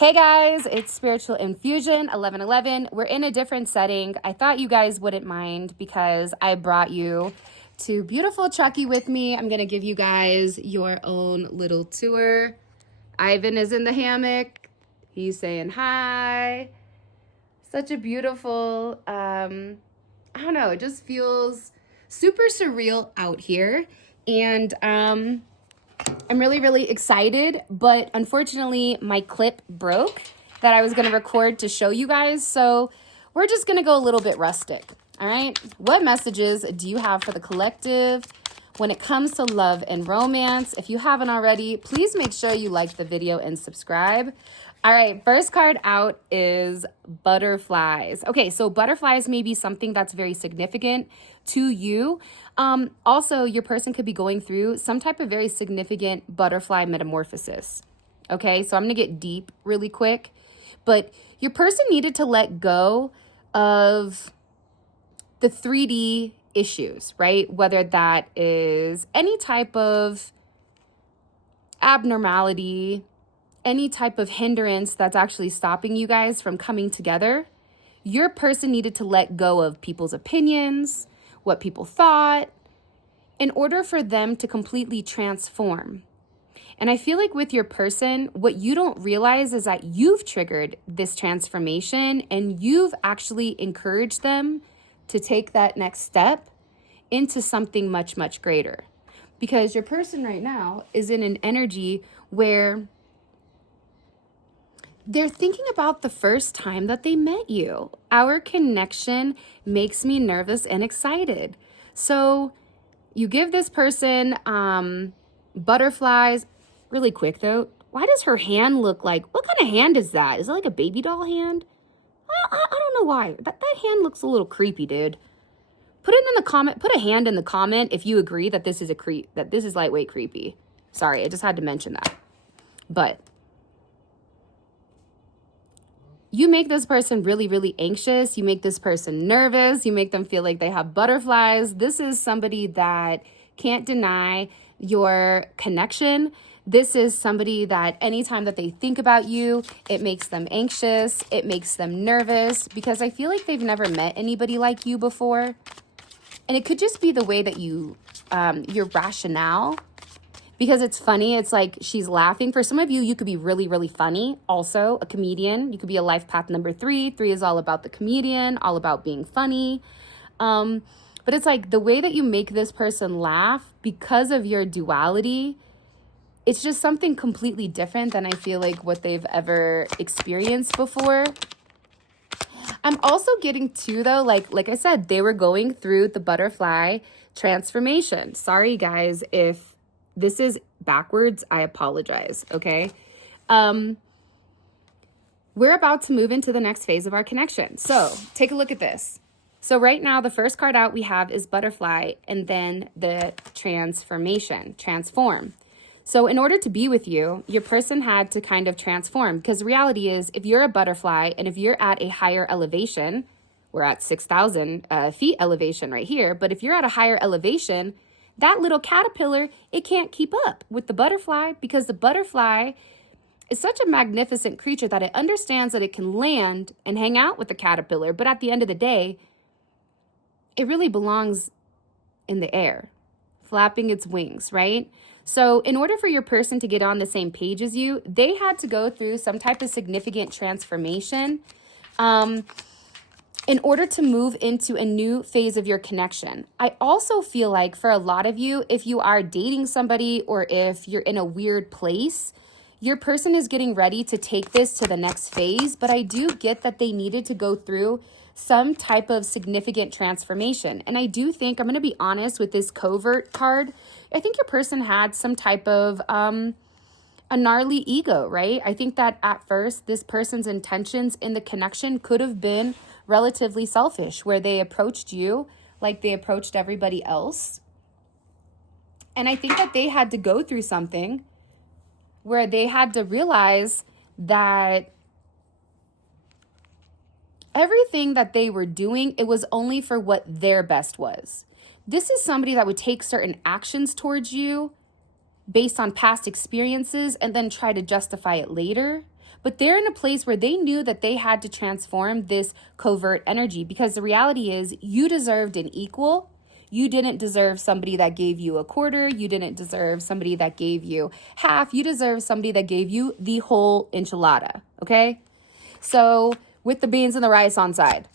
Hey guys, it's Spiritual Infusion 1111. We're in a different setting. I thought you guys wouldn't mind because I brought you to beautiful Chucky with me. I'm going to give you guys your own little tour. Ivan is in the hammock. He's saying hi. Such a beautiful, I don't know, it just feels super surreal out here. And I'm really excited, but unfortunately my clip broke that I was going to record to show you guys. So we're just going to go a little bit rustic. All right. What messages do you have for the collective when it comes to love and romance? If you haven't already, please make sure you like the video and subscribe. All right, first card out is butterflies. Okay, so butterflies may be something that's very significant to you. Also, your person could be going through some type of very significant butterfly metamorphosis. Okay, so I'm going to get deep really quick. But your person needed to let go of the 3D issues, right? Whether that is any type of abnormality, any type of hindrance that's actually stopping you guys from coming together. Your person needed to let go of people's opinions, what people thought, in order for them to completely transform. And I feel like with your person, what you don't realize is that you've triggered this transformation and you've actually encouraged them to take that next step into something much greater. Because your person right now is in an energy where they're thinking about the first time that they met you. Our connection makes me nervous and excited. So you give this person butterflies. Really quick though, why does her hand look like, what kind of hand is that? Is it like a baby doll hand? I don't know why. That hand looks a little creepy, dude. Put it in the comment. Put a hand in the comment if you agree that this is that this is lightweight creepy. Sorry, I just had to mention that. But you make this person really anxious. You make this person nervous. You make them feel like they have butterflies. This is somebody that can't deny your connection. This is somebody that anytime that they think about you, it makes them anxious. It makes them nervous because I feel like they've never met anybody like you before. And it could just be the way that you, your rationale. Because it's funny, it's like she's laughing. For some of you, you could be really funny. Also, a comedian. You could be a life path number 3. 3 is all about the comedian, all about being funny. But it's like the way that you make this person laugh because of your duality, it's just something completely different than I feel like what they've ever experienced before. I'm also getting to, though, like I said, they were going through the butterfly transformation. Sorry, guys, if this is backwards, I apologize, okay? We're about to move into the next phase of our connection. So take a look at this. So right now, the first card out we have is butterfly and then the transformation, transform. So in order to be with you, your person had to kind of transform because the reality is if you're a butterfly and if you're at a higher elevation, we're at 6,000 feet elevation right here, but if you're at a higher elevation, that little caterpillar, it can't keep up with the butterfly because the butterfly is such a magnificent creature that it understands that it can land and hang out with the caterpillar. But at the end of the day, it really belongs in the air, flapping its wings, right? So in order for your person to get on the same page as you, they had to go through some type of significant transformation in order to move into a new phase of your connection. I also feel like for a lot of you, if you are dating somebody or if you're in a weird place, your person is getting ready to take this to the next phase. But I do get that they needed to go through some type of significant transformation. And I do think, I'm going to be honest with this covert card, I think your person had some type of a gnarly ego, right? I think that at first, this person's intentions in the connection could have been relatively selfish, where they approached you like they approached everybody else. And I think that they had to go through something where they had to realize that everything that they were doing, it was only for what their best was. This is somebody that would take certain actions towards you based on past experiences and then try to justify it later. But they're in a place where they knew that they had to transform this covert energy, because the reality is you deserved an equal. You didn't deserve somebody that gave you a quarter. You didn't deserve somebody that gave you half. You deserve somebody that gave you the whole enchilada, okay? So with the beans and the rice on side.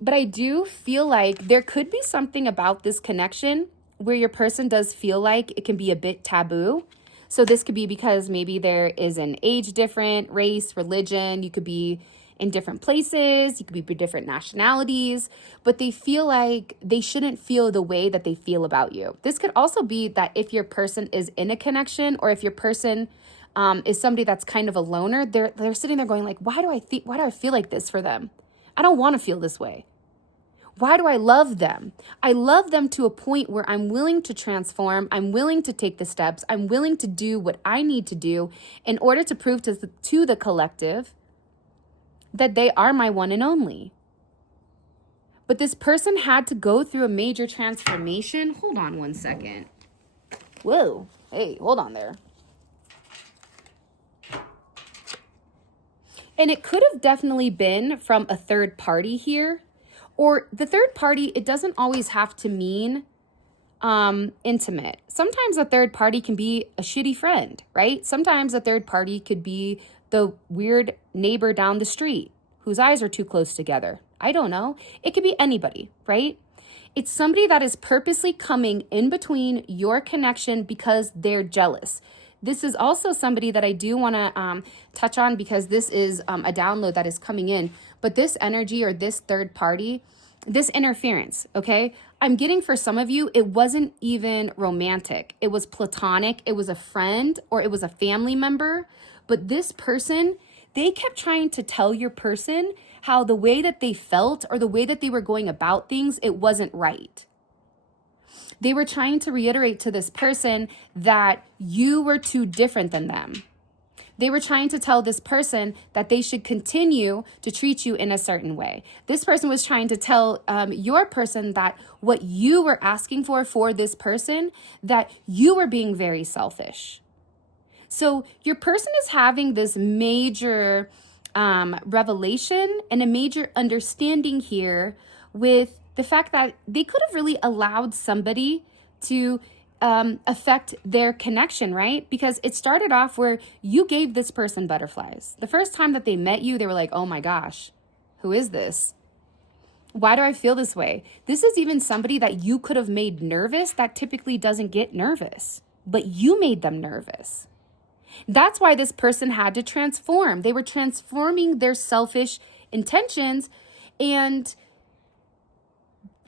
But I do feel like there could be something about this connection where your person does feel like it can be a bit taboo. So this could be because maybe there is an age different, race, religion. You could be in different places. You could be different nationalities. But they feel like they shouldn't feel the way that they feel about you. This could also be that if your person is in a connection, or if your person is somebody that's kind of a loner, they're sitting there going like, why do I feel like this for them? I don't want to feel this way. Why do I love them? I love them to a point where I'm willing to transform. I'm willing to take the steps. I'm willing to do what I need to do in order to prove to the collective that they are my one and only. But this person had to go through a major transformation. Hold on one second. Whoa. Hey, hold on there. And it could have definitely been from a third party here. Or the third party, it doesn't always have to mean intimate. Sometimes a third party can be a shitty friend, right? Sometimes a third party could be the weird neighbor down the street whose eyes are too close together. I don't know. It could be anybody, right? It's somebody that is purposely coming in between your connection because they're jealous. This is also somebody that I do want to touch on, because this is a download that is coming in. But this energy, or this third party, this interference, okay? I'm getting for some of you, it wasn't even romantic. It was platonic. It was a friend, or it was a family member. But this person, they kept trying to tell your person how the way that they felt or the way that they were going about things, it wasn't right. They were trying to reiterate to this person that you were too different than them. They were trying to tell this person that they should continue to treat you in a certain way. This person was trying to tell your person that what you were asking for this person, that you were being very selfish. So your person is having this major revelation and a major understanding here with the fact that they could have really allowed somebody to affect their connection, right? Because it started off where you gave this person butterflies. The first time that they met you, they were like, oh my gosh, who is this? Why do I feel this way? This is even somebody that you could have made nervous that typically doesn't get nervous, but you made them nervous. That's why this person had to transform. They were transforming their selfish intentions,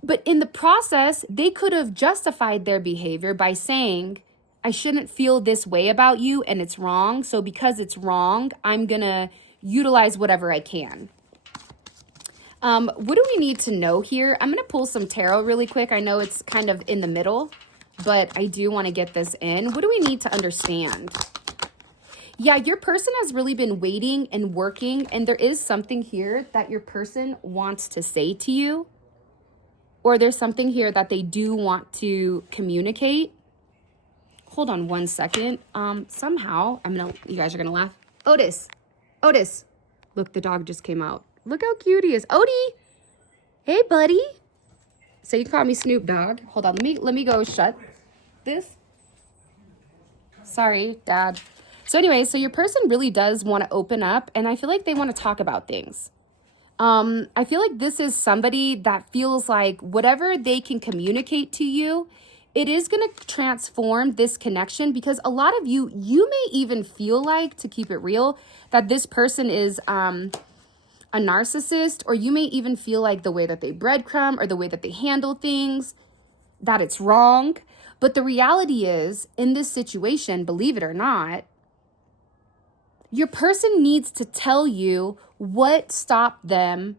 but in the process, they could have justified their behavior by saying, I shouldn't feel this way about you and it's wrong. So because it's wrong, I'm going to utilize whatever I can. What do we need to know here? I'm going to pull some tarot really quick. I know it's kind of in the middle, but I do want to get this in. What do we need to understand? Yeah, your person has really been waiting and working, and there is something here that your person wants to say to you. Or there's something here that they do want to communicate. Hold on one second. Somehow, you guys are gonna laugh. Otis. Look, the dog just came out. Look how cute he is. Odie. Hey, buddy. So you call me Snoop Dogg. Hold on, let me go shut this. Sorry, Dad. So anyway, so your person really does want to open up, and I feel like they want to talk about things. I feel like this is somebody that feels like whatever they can communicate to you, it is going to transform this connection, because a lot of you may even feel like, to keep it real, that this person is a narcissist, or you may even feel like the way that they breadcrumb or the way that they handle things, that it's wrong. But the reality is, in this situation, believe it or not, your person needs to tell you what stopped them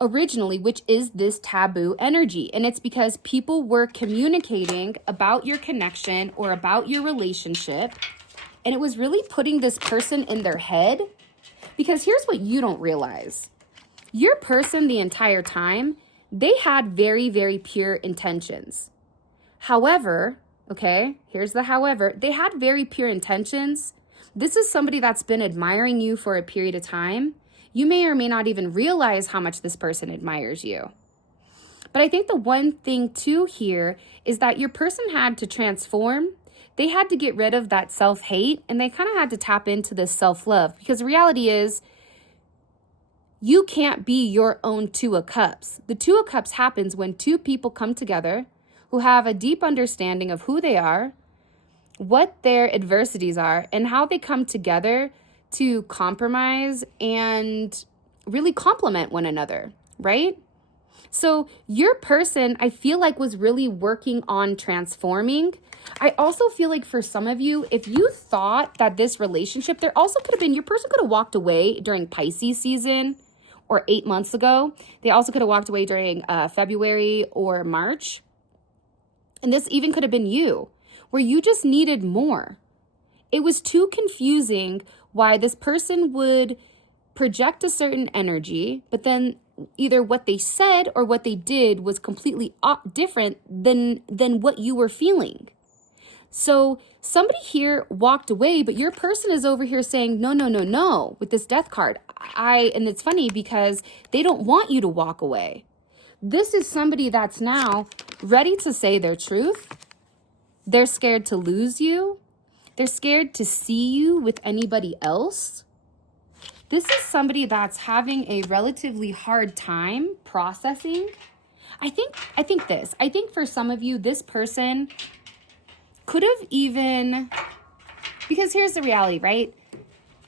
originally, which is this taboo energy. And it's because people were communicating about your connection or about your relationship, and it was really putting this person in their head. Because here's what you don't realize. Your person, the entire time, they had very, very pure intentions. However, Okay, here's the however. They had very pure intentions. This is somebody that's been admiring you for a period of time. You may or may not even realize how much this person admires you. But I think the one thing too here is that your person had to transform. They had to get rid of that self-hate, and they kind of had to tap into this self-love, because the reality is you can't be your own Two of Cups. The Two of Cups happens when two people come together who have a deep understanding of who they are, what their adversities are, and how they come together to compromise and really complement one another, right? So your person, I feel like, was really working on transforming. I also feel like for some of you, if you thought that this relationship, there also could have been, your person could have walked away during Pisces season or 8 months ago. They also could have walked away during February or March. And this even could have been you, where you just needed more. It was too confusing why this person would project a certain energy, but then either what they said or what they did was completely different than what you were feeling. So somebody here walked away, but your person is over here saying, no, no, no, no, with this death card. And it's funny because they don't want you to walk away. This is somebody that's now ready to say their truth. They're scared to lose you. They're scared to see you with anybody else. This is somebody that's having a relatively hard time processing. I think for some of you, this person could have even, because here's the reality, right?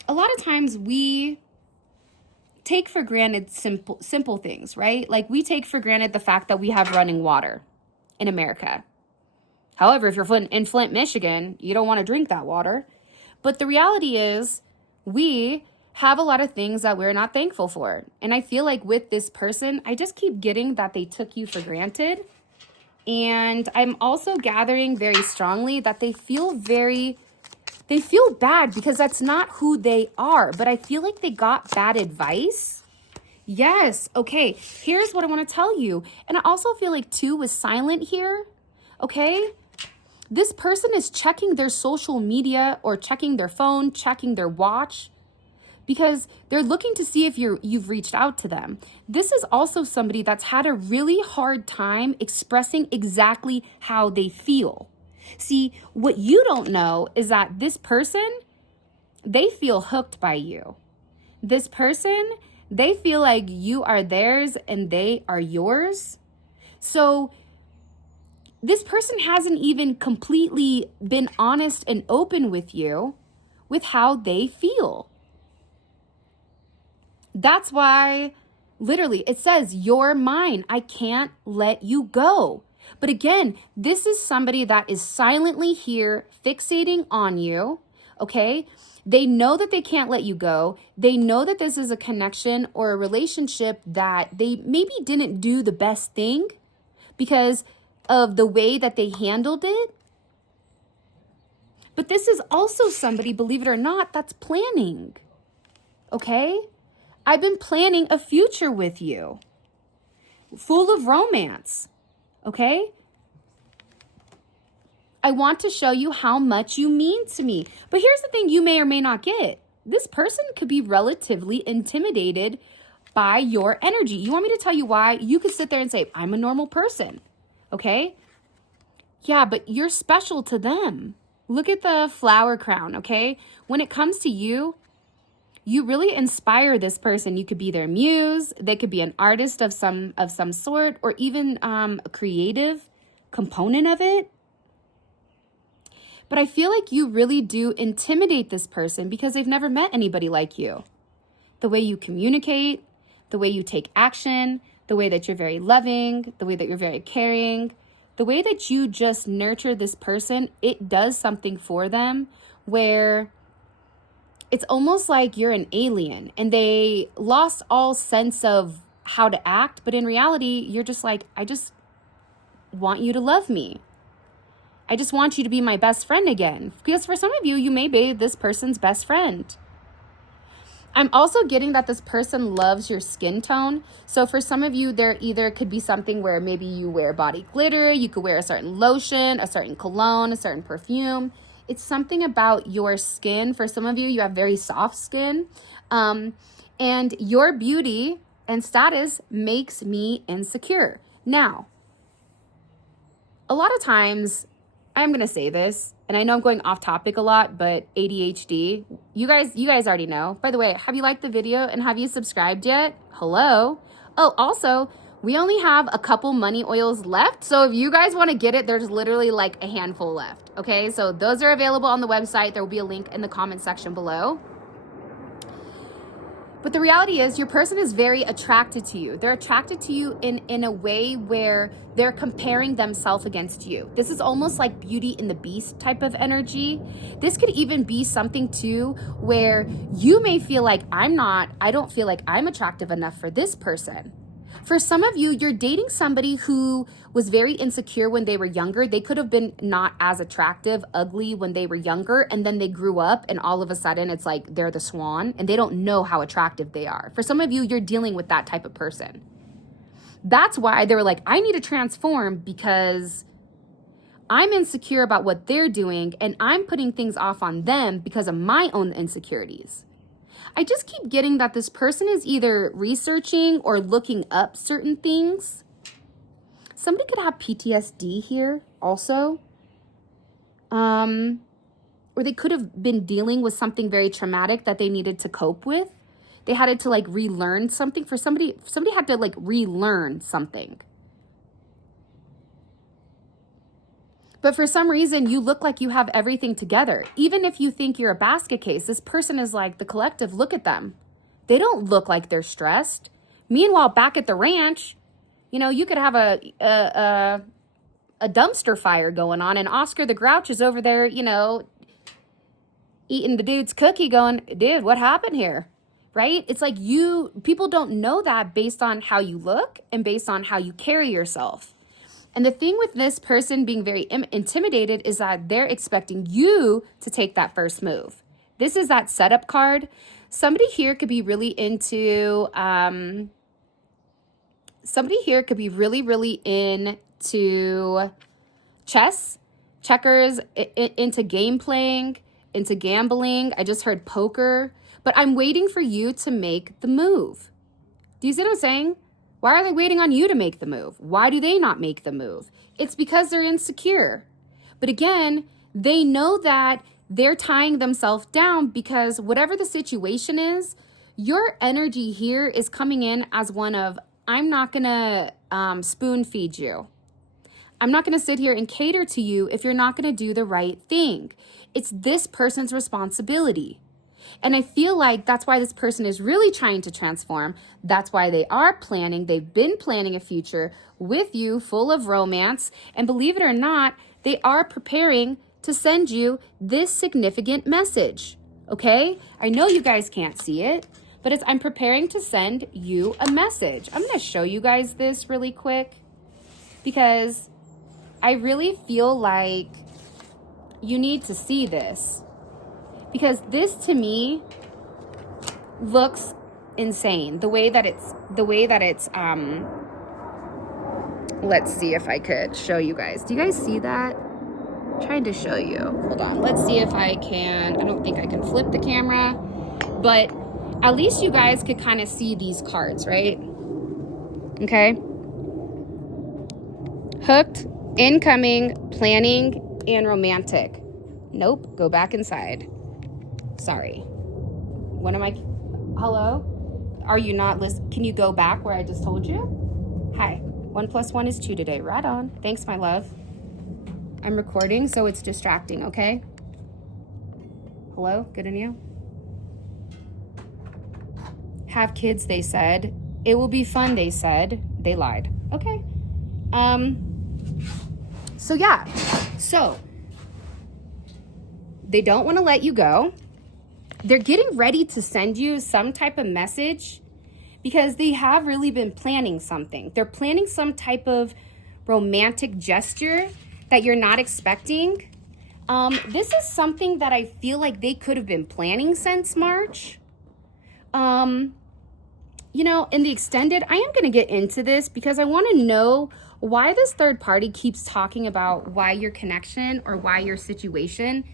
A lot of times we take for granted simple things, right? Like we take for granted the fact that we have running water in America. However, if you're in Flint, Michigan, you don't want to drink that water. But the reality is we have a lot of things that we're not thankful for. And I feel like with this person, I just keep getting that they took you for granted. And I'm also gathering very strongly that they feel bad because that's not who they are. But I feel like they got bad advice. Yes. Okay. Here's what I want to tell you. And I also feel like 2 was silent here. Okay. This person is checking their social media or checking their phone, checking their watch, because they're looking to see if you've reached out to them. This is also somebody that's had a really hard time expressing exactly how they feel. See, what you don't know is that this person, they feel hooked by you. This person, they feel like you are theirs and they are yours. So this person hasn't even completely been honest and open with you with how they feel. That's why, literally, it says, you're mine. I can't let you go. But again, this is somebody that is silently here fixating on you, okay? They know that they can't let you go. They know that this is a connection or a relationship that they maybe didn't do the best thing because of the way that they handled it. But this is also somebody, believe it or not, that's planning, okay? I've been planning a future with you, full of romance, okay? I want to show you how much you mean to me. But here's the thing you may or may not get. This person could be relatively intimidated by your energy. You want me to tell you why? You could sit there and say, I'm a normal person, okay? Yeah, but you're special to them. Look at the flower crown, okay? When it comes to you, you really inspire this person. You could be their muse. They could be an artist of some sort, or even a creative component of it. But I feel like you really do intimidate this person because they've never met anybody like you. The way you communicate, the way you take action, the way that you're very loving, the way that you're very caring, the way that you just nurture this person, it does something for them where it's almost like you're an alien and they lost all sense of how to act. But in reality, you're just like, I just want you to love me. I just want you to be my best friend again. Because for some of you, you may be this person's best friend. I'm also getting that this person loves your skin tone. So for some of you, there either could be something where maybe you wear body glitter, you could wear a certain lotion, a certain cologne, a certain perfume. It's something about your skin. For some of you, you have very soft skin. And your beauty and status makes me insecure. Now, a lot of times, I'm going to say this, and I know I'm going off topic a lot, but ADHD, you guys already know. By the way, have you liked the video and have you subscribed yet? Hello? Oh, also, we only have a couple money oils left. So if you guys want to get it, there's literally like a handful left. Okay, so those are available on the website. There will be a link in the comment section below. But the reality is your person is very attracted to you. They're attracted to you in a way where they're comparing themselves against you. This is almost like Beauty and the Beast type of energy. This could even be something too where you may feel like I don't feel like I'm attractive enough for this person. For some of you, you're dating somebody who was very insecure when they were younger. They could have been not as attractive, ugly when they were younger, and then they grew up and all of a sudden it's like they're the swan and they don't know how attractive they are. For some of you, you're dealing with that type of person. That's why they were like, I need to transform because I'm insecure about what they're doing and I'm putting things off on them because of my own insecurities. I just keep getting that this person is either researching or looking up certain things. Somebody could have PTSD here also. Or they could have been dealing with something very traumatic that they needed to cope with. They had to like relearn something. For somebody had to like relearn something. But for some reason, you look like you have everything together. Even if you think you're a basket case, this person is like the collective. Look at them. They don't look like they're stressed. Meanwhile, back at the ranch, you know, you could have a dumpster fire going on and Oscar the Grouch is over there, you know, eating the dude's cookie going, dude, what happened here? Right? It's like people don't know that based on how you look and based on how you carry yourself. And the thing with this person being very intimidated is that they're expecting you to take that first move. This is that setup card. Somebody here could be really into, really into chess, checkers, into game playing, into gambling. I just heard poker, but I'm waiting for you to make the move. Do you see what I'm saying? Why are they waiting on you to make the move? Why do they not make the move? It's because they're insecure. But again, they know that they're tying themselves down because whatever the situation is, your energy here is coming in as one of, I'm not going to spoon feed you. I'm not going to sit here and cater to you if you're not going to do the right thing. It's this person's responsibility. And I feel like that's why this person is really trying to transform. That's why they are planning. They've been planning a future with you full of romance. And believe it or not, they are preparing to send you this significant message. Okay? I know you guys can't see it, but I'm preparing to send you a message. I'm going to show you guys this really quick because I really feel like you need to see this. Because this to me looks insane. The way that it's, let's see if I could show you guys. Do you guys see that? I'm trying to show you. Hold on. Let's see if I can. I don't think I can flip the camera, but at least you guys could kind of see these cards, right? Okay. Hooked, incoming, planning, and romantic. Nope. Go back inside. Sorry. What am I? Hello? Are you not listening? Can you go back where I just told you? Hi. 1 + 1 is 2 today. Right on. Thanks, my love. I'm recording, so it's distracting, okay? Hello? Good on you? Have kids, they said. It will be fun, they said. They lied. Okay. So yeah. So they don't want to let you go. They're getting ready to send you some type of message because they have really been planning something. They're planning some type of romantic gesture that you're not expecting. This is something that I feel like they could have been planning since March. You know, in the extended, I am going to get into this because I want to know why this third party keeps talking about why your connection or why your situation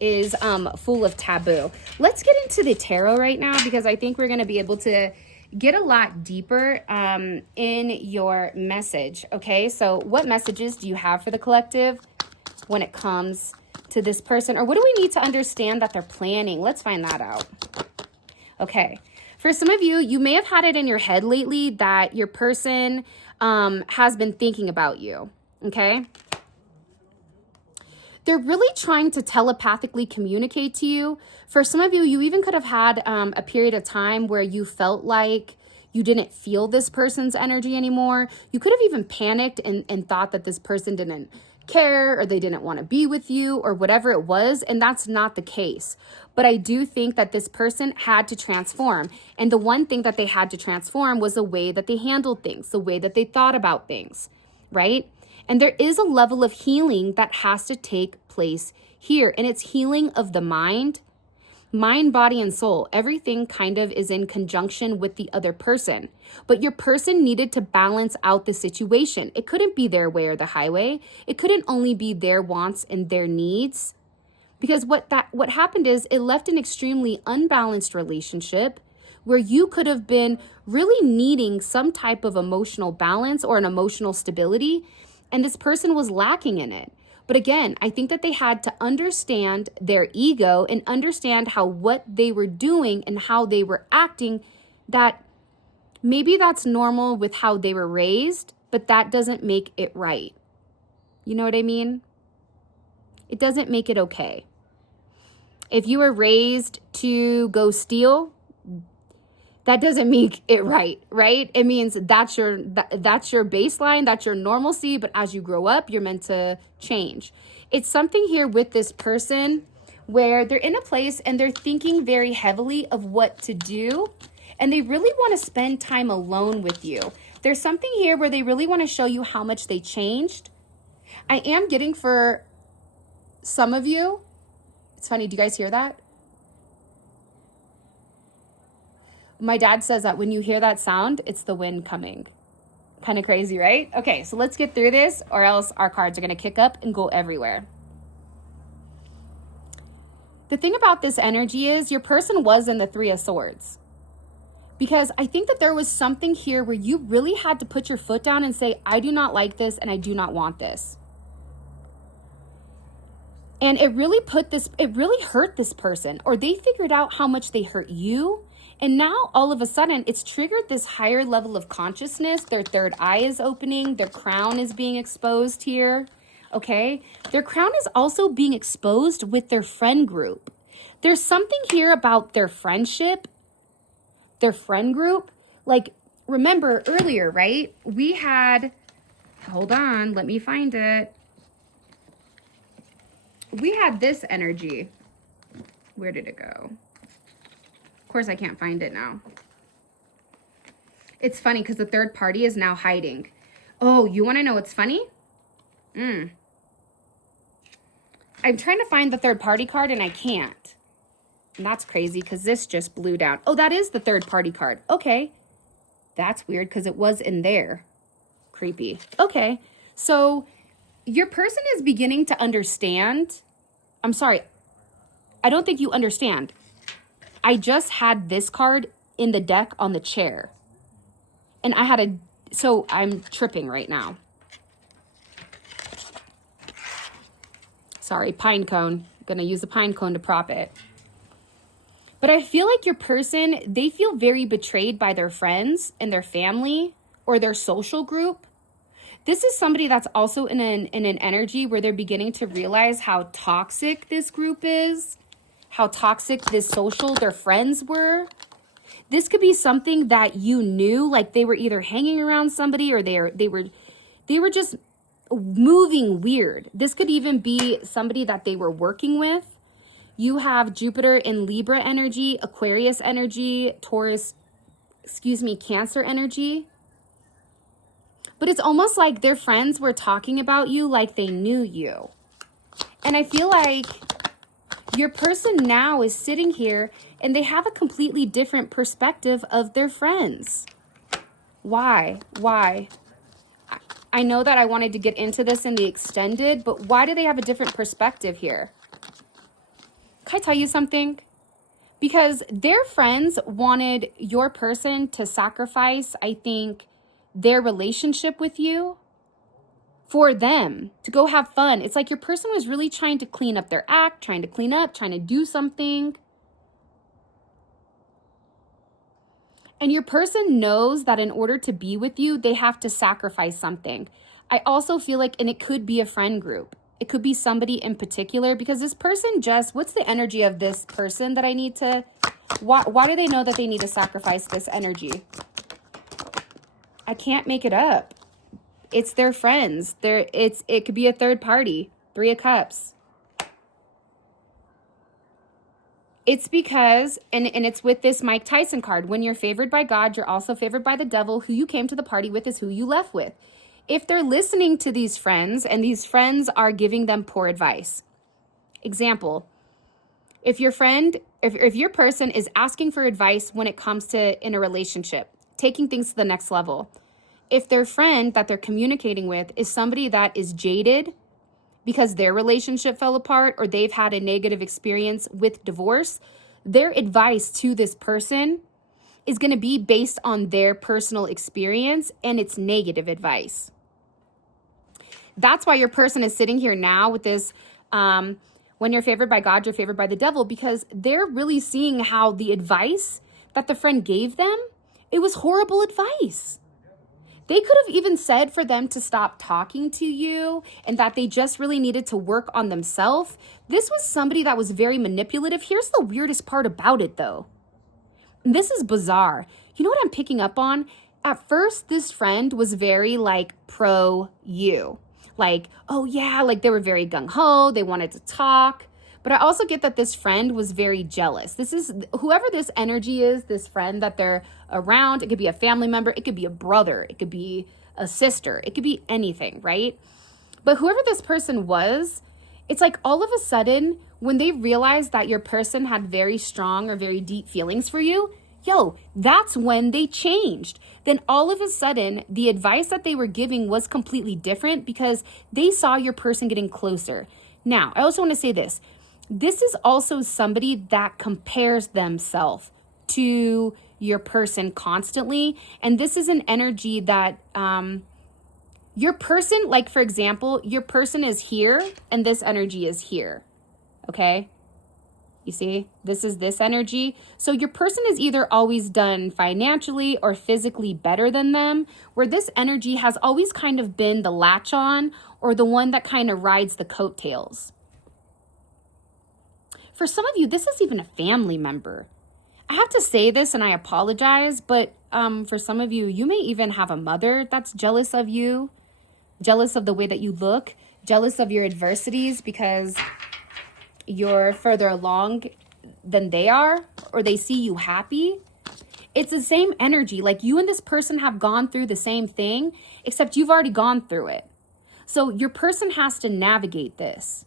is full of taboo. Let's get into the tarot right now because I think we're going to be able to get a lot deeper in your message. Okay, so what messages do you have for the collective when it comes to this person? Or what do we need to understand that they're planning? Let's find that out. Okay. For some of you, you may have had it in your head lately that your person has been thinking about you, okay? They're really trying to telepathically communicate to you. For some of you, you even could have had a period of time where you felt like you didn't feel this person's energy anymore. You could have even panicked and thought that this person didn't care or they didn't want to be with you or whatever it was, and that's not the case. But I do think that this person had to transform, and the one thing that they had to transform was the way that they handled things, the way that they thought about things, right? And there is a level of healing that has to take place here, and it's healing of the mind, body, and soul. Everything kind of is in conjunction with the other person. But your person needed to balance out the situation. It couldn't be their way or the highway. It couldn't only be their wants and their needs. Because what happened is it left an extremely unbalanced relationship where you could have been really needing some type of emotional balance or an emotional stability, and this person was lacking in it. But again, I think that they had to understand their ego and understand how what they were doing and how they were acting, that maybe that's normal with how they were raised, but that doesn't make it right. You know what I mean? It doesn't make it okay. If you were raised to go steal, that doesn't make it right? It means that's your baseline, that's your normalcy, but as you grow up, you're meant to change. It's something here with this person where they're in a place and they're thinking very heavily of what to do, and they really want to spend time alone with you. There's something here where they really want to show you how much they changed. I am getting for some of you, it's funny, do you guys hear that? My dad says that when you hear that sound, it's the wind coming. Kind of crazy, right? Okay, so let's get through this or else our cards are going to kick up and go everywhere. The thing about this energy is your person was in the Three of Swords. Because I think that there was something here where you really had to put your foot down and say, I do not like this and I do not want this. And it really hurt this person, or they figured out how much they hurt you. And now all of a sudden it's triggered this higher level of consciousness. Their third eye is opening. Their crown is being exposed here. Okay. Their crown is also being exposed with their friend group. There's something here about their friendship, their friend group. Like, remember earlier, right? We had, hold on, let me find it. We had this energy. Where did it go? Of course, I can't find it now. It's funny because the third party is now hiding. Oh, you want to know what's funny? I'm trying to find the third party card and I can't. And that's crazy because this just blew down. Oh, that is the third party card. Okay. That's weird because it was in there. Creepy. Okay. So your person is beginning to understand. I'm sorry. I don't think you understand. I just had this card in the deck on the chair. And I had so I'm tripping right now. Sorry, pine cone. I'm going to use a pine cone to prop it. But I feel like your person, they feel very betrayed by their friends and their family or their social group. This is somebody that's also in an energy where they're beginning to realize how toxic this group is, how toxic their friends were. This could be something that you knew, like they were either hanging around somebody or they were just moving weird. This could even be somebody that they were working with. You have Jupiter in Libra energy, Aquarius energy, Cancer energy. But it's almost like their friends were talking about you like they knew you. And I feel like your person now is sitting here and they have a completely different perspective of their friends. Why? I know that I wanted to get into this in the extended, but why do they have a different perspective here? Can I tell you something? Because their friends wanted your person to sacrifice, I think, their relationship with you for them to go have fun. It's like your person was really trying to clean up their act, trying to clean up, trying to do something. And your person knows that in order to be with you, they have to sacrifice something. I also feel like, and it could be a friend group. It could be somebody in particular, because this person just, what's the energy of this person that I need to, why do they know that they need to sacrifice this energy? I can't make it up. It's their friends. It could be a third party. 3 of Cups. It's because, and it's with this Mike Tyson card, when you're favored by God, you're also favored by the devil. Who you came to the party with is who you left with. If they're listening to these friends and these friends are giving them poor advice. Example, if your friend, if your person is asking for advice when it comes to in a relationship, taking things to the next level. If their friend that they're communicating with is somebody that is jaded because their relationship fell apart or they've had a negative experience with divorce, their advice to this person is going to be based on their personal experience, and it's negative advice. That's why your person is sitting here now with this, when you're favored by God, you're favored by the devil, because they're really seeing how the advice that the friend gave them, it was horrible advice. They could have even said for them to stop talking to you and that they just really needed to work on themselves. This was somebody that was very manipulative. Here's the weirdest part about it, though. This is bizarre. You know what I'm picking up on? At first, this friend was very like pro you. Like, oh yeah, like they were very gung-ho. They wanted to talk. But I also get that this friend was very jealous. This is whoever this energy is, this friend that they're around. It could be a family member. It could be a brother. It could be a sister. It could be anything, right? But whoever this person was, it's like all of a sudden when they realized that your person had very strong or very deep feelings for you, that's when they changed. Then all of a sudden, the advice that they were giving was completely different because they saw your person getting closer. Now, I also want to say this. This is also somebody that compares themselves to your person constantly. And this is an energy that your person, like for example, your person is here and this energy is here. Okay? You see, this is this energy. So your person is either always done financially or physically better than them, where this energy has always kind of been the latch on or the one that kind of rides the coattails. For some of you, this is even a family member. I have to say this and I apologize, but for some of you, you may even have a mother that's jealous of you, jealous of the way that you look, jealous of your adversities because you're further along than they are, or they see you happy. It's the same energy. Like you and this person have gone through the same thing, except you've already gone through it. So your person has to navigate this.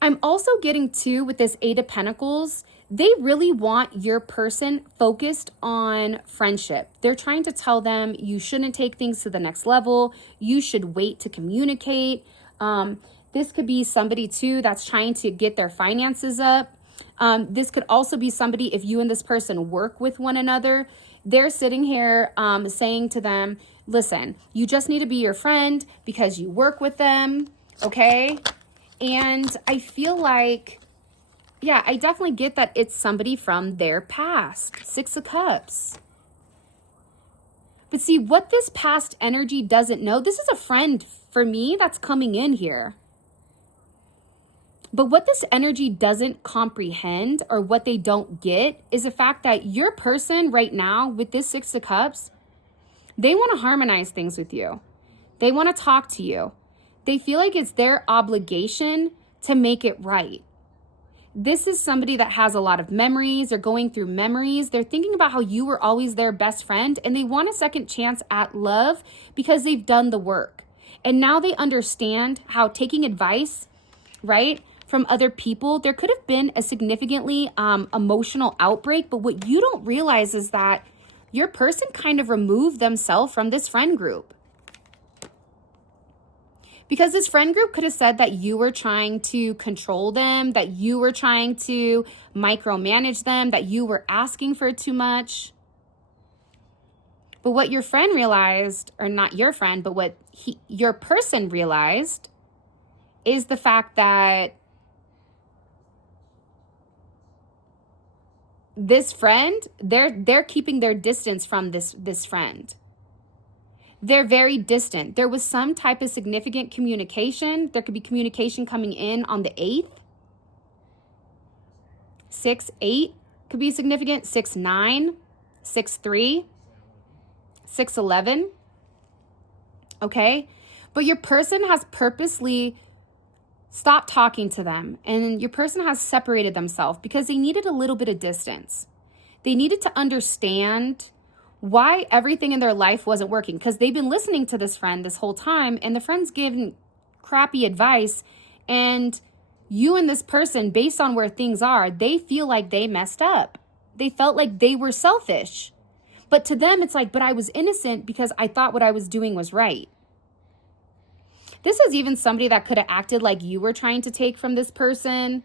I'm also getting to with this 8 of Pentacles, they really want your person focused on friendship. They're trying to tell them you shouldn't take things to the next level. You should wait to communicate. This could be somebody too that's trying to get their finances up. This could also be somebody, if you and this person work with one another, they're sitting here saying to them, listen, you just need to be your friend because you work with them, okay? And I feel like, yeah, I definitely get that it's somebody from their past. 6 of Cups. But see, what this past energy doesn't know, this is a friend for me that's coming in here. But what this energy doesn't comprehend or what they don't get is the fact that your person right now with this 6 of Cups, they want to harmonize things with you. They want to talk to you. They feel like it's their obligation to make it right. This is somebody that has a lot of memories. They're going through memories. They're thinking about how you were always their best friend and they want a second chance at love because they've done the work. And now they understand how taking advice, right, from other people. There could have been a significantly emotional outbreak, but what you don't realize is that your person kind of removed themselves from this friend group. Because this friend group could have said that you were trying to control them, that you were trying to micromanage them, that you were asking for too much. But what your friend realized, or not your friend, but what your person realized is the fact that this friend, they're keeping their distance from this friend. They're very distant. There was some type of significant communication. There could be communication coming in on the 8th. 6-8 could be significant. 6-9, 6-3, 6-11. Okay? But your person has purposely stopped talking to them, and your person has separated themselves because they needed a little bit of distance. They needed to understand why everything in their life wasn't working, because they've been listening to this friend this whole time, and the friend's giving crappy advice, and you and this person, based on where things are, they feel like they messed up. They felt like they were selfish. But to them, it's like, but I was innocent because I thought what I was doing was right. This is even somebody that could have acted like you were trying to take from this person.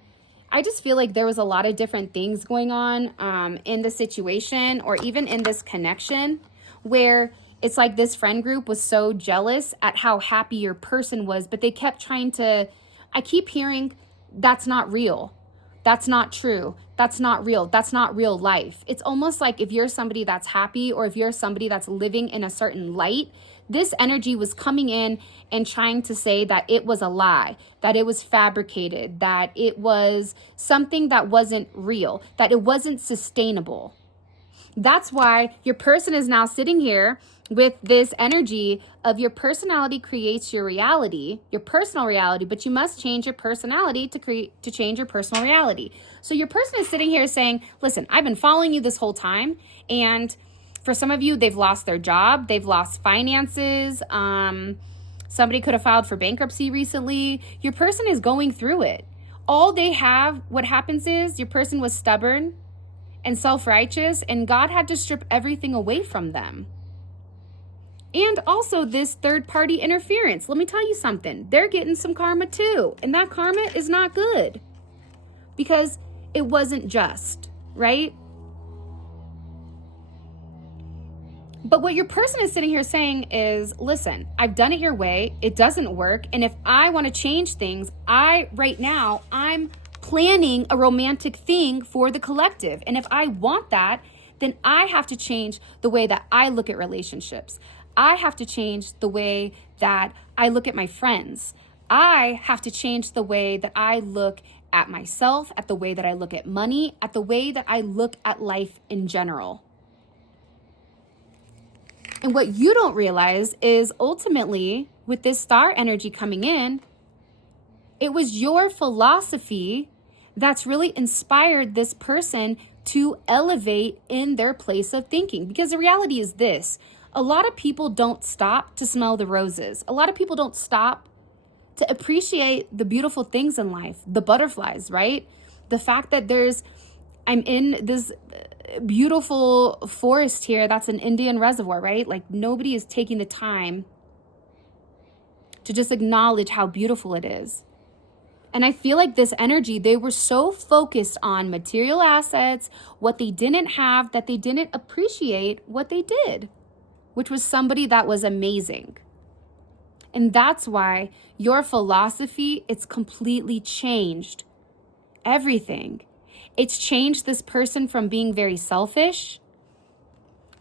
I just feel like there was a lot of different things going on in the situation, or even in this connection, where it's like this friend group was so jealous at how happy your person was, but they kept trying to, I keep hearing, that's not real. That's not true. That's not real. That's not real life. It's almost like if you're somebody that's happy, or if you're somebody that's living in a certain light, this energy was coming in and trying to say that it was a lie, that it was fabricated, that it was something that wasn't real, that it wasn't sustainable. That's why your person is now sitting here with this energy of your personality creates your reality, your personal reality, but you must change your personality to change your personal reality. So your person is sitting here saying, listen, I've been following you this whole time, and for some of you, they've lost their job, they've lost finances, somebody could have filed for bankruptcy recently. Your person is going through it. All they have, what happens is your person was stubborn and self-righteous, and God had to strip everything away from them. And also this third-party interference. Let me tell you something. They're getting some karma too, and that karma is not good because it wasn't just, right? But what your person is sitting here saying is, listen, I've done it your way. It doesn't work. And if I want to change things, right now, I'm planning a romantic thing for the collective. And if I want that, then I have to change the way that I look at relationships. I have to change the way that I look at my friends. I have to change the way that I look at myself, at the way that I look at money, at the way that I look at life in general. And what you don't realize is ultimately, with this star energy coming in, it was your philosophy that's really inspired this person to elevate in their place of thinking. Because the reality is this: a lot of people don't stop to smell the roses. A lot of people don't stop to appreciate the beautiful things in life, the butterflies, right? The fact that I'm in this beautiful forest here that's an Indian reservoir, right? Like nobody is taking the time to just acknowledge how beautiful it is. And I feel like this energy, they were so focused on material assets, what they didn't have, that they didn't appreciate what they did, which was somebody that was amazing. And that's why your philosophy, it's completely changed everything. It's changed this person from being very selfish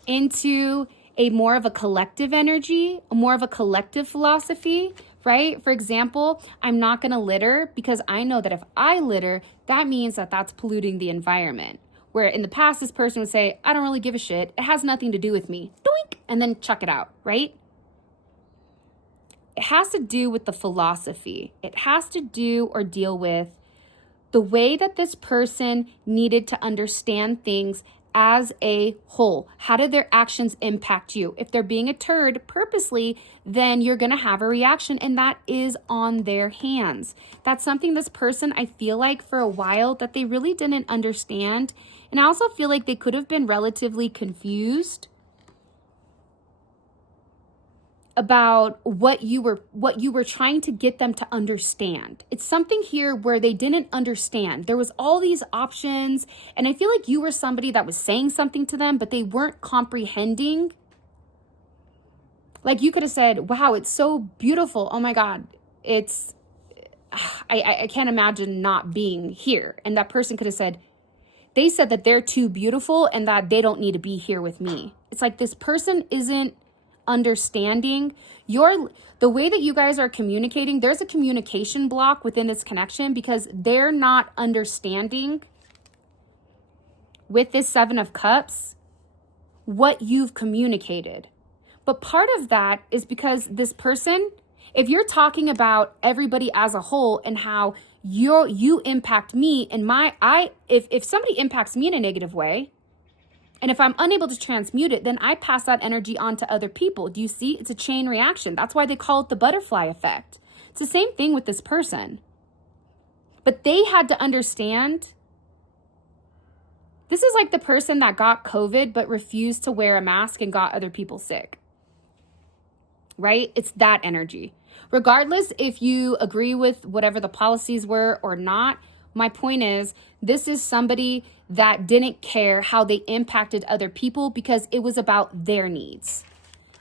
into a more of a collective energy, more of a collective philosophy, right? For example, I'm not going to litter because I know that if I litter, that means that that's polluting the environment. Where in the past, this person would say, I don't really give a shit. It has nothing to do with me. Doink! And then chuck it out, right? It has to do with the philosophy. It has to do or deal with the way that this person needed to understand things as a whole. How did their actions impact you? If they're being a turd purposely, then you're going to have a reaction, and that is on their hands. That's something this person, I feel like for a while, that they really didn't understand. And I also feel like they could have been relatively confused about what you were trying to get them to understand. It's something here where they didn't understand. There was all these options, and I feel like you were somebody that was saying something to them, but they weren't comprehending. Like you could have said, wow, it's so beautiful. Oh my God, I can't imagine not being here. And that person could have said, they said that they're too beautiful and that they don't need to be here with me. It's like this person isn't understanding the way that you guys are communicating. There's a communication block within this connection because they're not understanding with this 7 of Cups what you've communicated. But part of that is because this person, if you're talking about everybody as a whole and how you impact me and if somebody impacts me in a negative way, and if I'm unable to transmute it, then I pass that energy on to other people. Do you see? It's a chain reaction. That's why they call it the butterfly effect. It's the same thing with this person. But they had to understand. This is like the person that got COVID but refused to wear a mask and got other people sick. Right? It's that energy. Regardless if you agree with whatever the policies were or not, my point is, this is somebody that didn't care how they impacted other people because it was about their needs.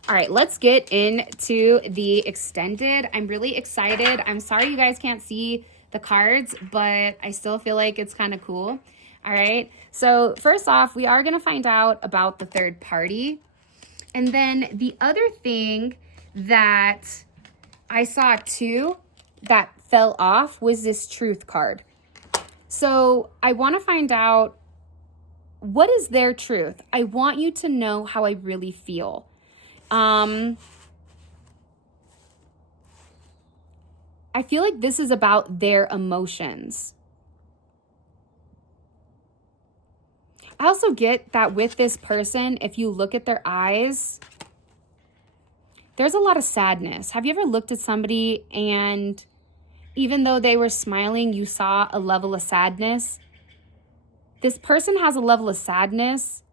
All right, let's get into the extended. I'm really excited. I'm sorry you guys can't see the cards, but I still feel like it's kind of cool. All right, so first off, we are going to find out about the third party. And then the other thing that I saw too that fell off was this truth card. So I want to find out, what is their truth? I want you to know how I really feel. I feel like this is about their emotions. I also get that with this person, if you look at their eyes, there's a lot of sadness. Have you ever looked at somebody and even though they were smiling, you saw a level of sadness? This person has a level of sadness,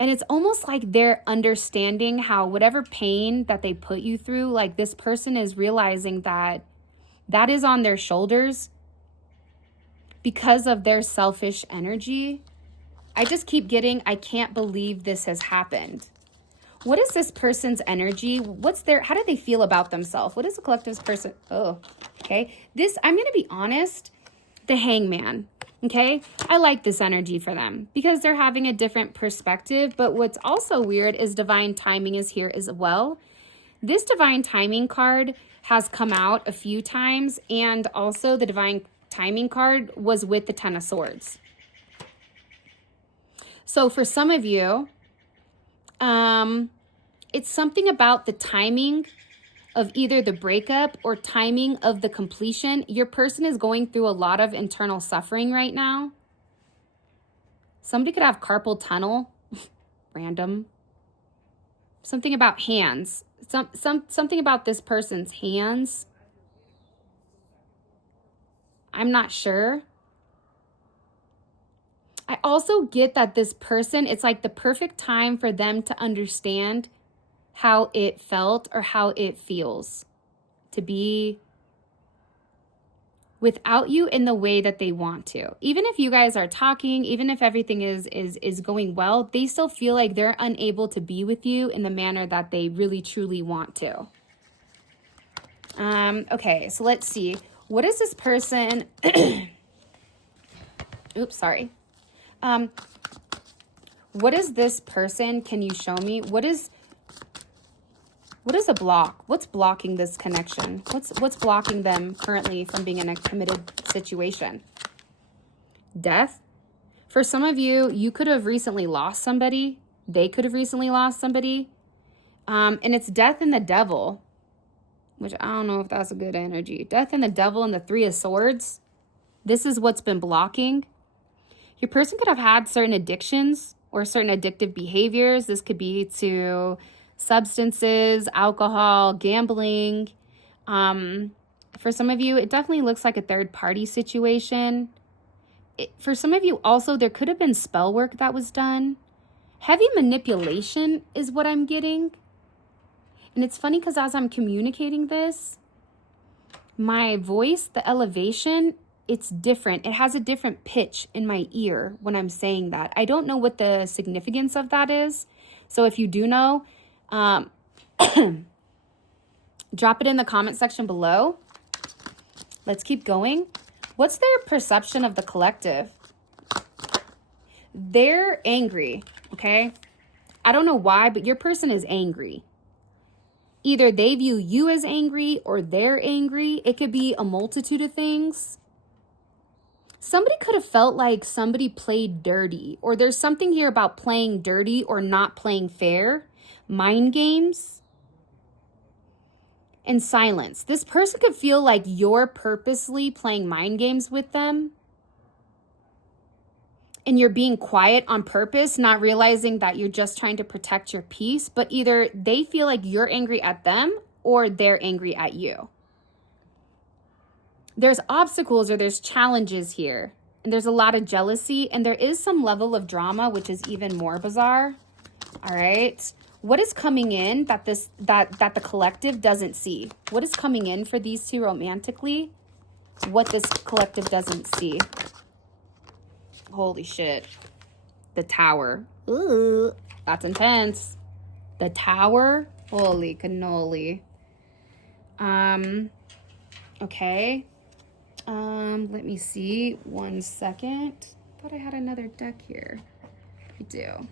and it's almost like they're understanding how whatever pain that they put you through, like this person is realizing that that is on their shoulders because of their selfish energy. I just keep getting, I can't believe this has happened. What is this person's energy? How do they feel about themselves? What is the collective's person? Oh, okay. I'm going to be honest, the Hangman, okay? I like this energy for them because they're having a different perspective. But what's also weird is divine timing is here as well. This divine timing card has come out a few times, and also the divine timing card was with the 10 of Swords. So for some of you, it's something about the timing of either the breakup or timing of the completion. Your person is going through a lot of internal suffering right now. Somebody could have carpal tunnel, random. Something about hands, something about this person's hands. I'm not sure. I also get that this person, it's like the perfect time for them to understand how it felt or how it feels to be without you in the way that they want to. Even if you guys are talking, even if everything is going well, they still feel like they're unable to be with you in the manner that they really truly want to. Okay, so let's see. What is this person? Oops, sorry. What is this person? Can you show me? What is a block? What's blocking this connection? What's blocking them currently from being in a committed situation? Death. For some of you, you could have recently lost somebody. They could have recently lost somebody. And it's death and the devil, which I don't know if that's a good energy. Death and the devil and the 3 of Swords. This is what's been blocking. Your person could have had certain addictions or certain addictive behaviors. This could be to substances, alcohol, gambling. For some of you, it definitely looks like a third-party situation. For some of you also, there could have been spell work that was done. Heavy manipulation is what I'm getting. And it's funny because as I'm communicating this, my voice, the elevation, it's different. It has a different pitch in my ear when I'm saying that. I don't know what the significance of that is. So if you do know, drop it in the comment section below. Let's keep going. What's their perception of the collective? They're angry, okay? I don't know why, but your person is angry. Either they view you as angry or they're angry. It could be a multitude of things. Somebody could have felt like somebody played dirty, or there's something here about playing dirty or not playing fair. Mind games and silence. This person could feel like you're purposely playing mind games with them and you're being quiet on purpose, not realizing that you're just trying to protect your peace, but either they feel like you're angry at them or they're angry at you. There's obstacles or there's challenges here, and there's a lot of jealousy, and there is some level of drama, which is even more bizarre. All right. What is coming in that the collective doesn't see? What is coming in for these two romantically? What this collective doesn't see? Holy shit. The Tower. Ooh, that's intense. The Tower. Holy cannoli. Okay. Let me see. 1 second. Thought I had another deck here. I do.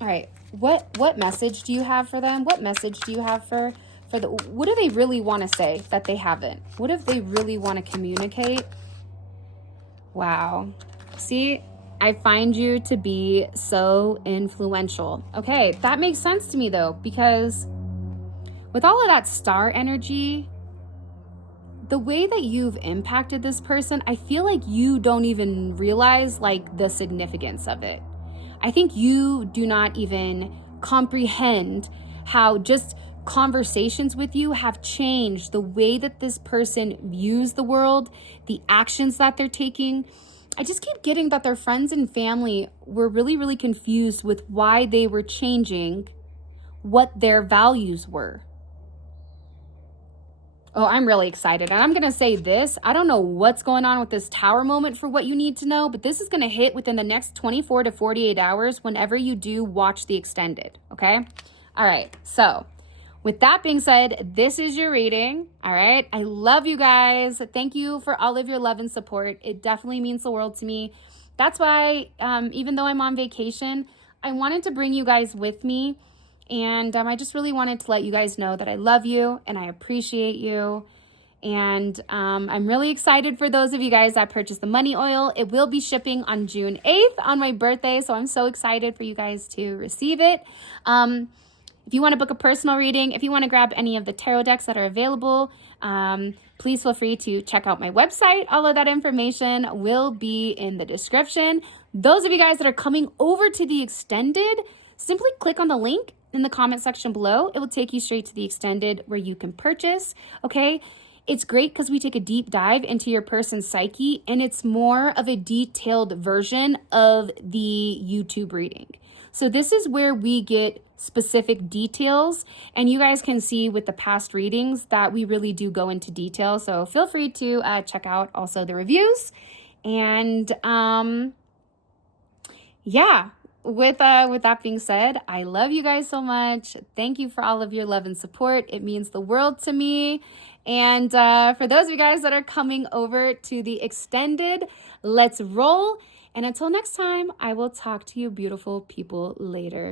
All right. What message do you have for them? What message do you have for the, what do they really want to say that they haven't? What if they really want to communicate? Wow. See, I find you to be so influential. Okay, that makes sense to me though, because with all of that star energy, the way that you've impacted this person, I feel like you don't even realize like the significance of it. I think you do not even comprehend how just conversations with you have changed the way that this person views the world, the actions that they're taking. I just keep getting that their friends and family were really, really confused with why they were changing what their values were. Oh, I'm really excited. And I'm going to say this. I don't know what's going on with this Tower moment for what you need to know, but this is going to hit within the next 24 to 48 hours whenever you do watch the extended, okay? All right, so with that being said, this is your reading, all right? I love you guys. Thank you for all of your love and support. It definitely means the world to me. That's why, even though I'm on vacation, I wanted to bring you guys with me. And I just really wanted to let you guys know that I love you and I appreciate you. And I'm really excited for those of you guys that purchased the money oil. It will be shipping on June 8th on my birthday. So I'm so excited for you guys to receive it. If you want to book a personal reading, if you want to grab any of the tarot decks that are available, please feel free to check out my website. All of that information will be in the description. Those of you guys that are coming over to the extended, simply click on the link in the comment section below. It will take you straight to the extended where you can purchase, okay? It's great because we take a deep dive into your person's psyche, and it's more of a detailed version of the YouTube reading. So this is where we get specific details, and you guys can see with the past readings that we really do go into detail. So feel free to check out also the reviews. And yeah, with that being said, I love you guys so much. Thank you for all of your love and support. It means the world to me. And for those of you guys that are coming over to the extended, let's roll. And until next time, I will talk to you beautiful people later.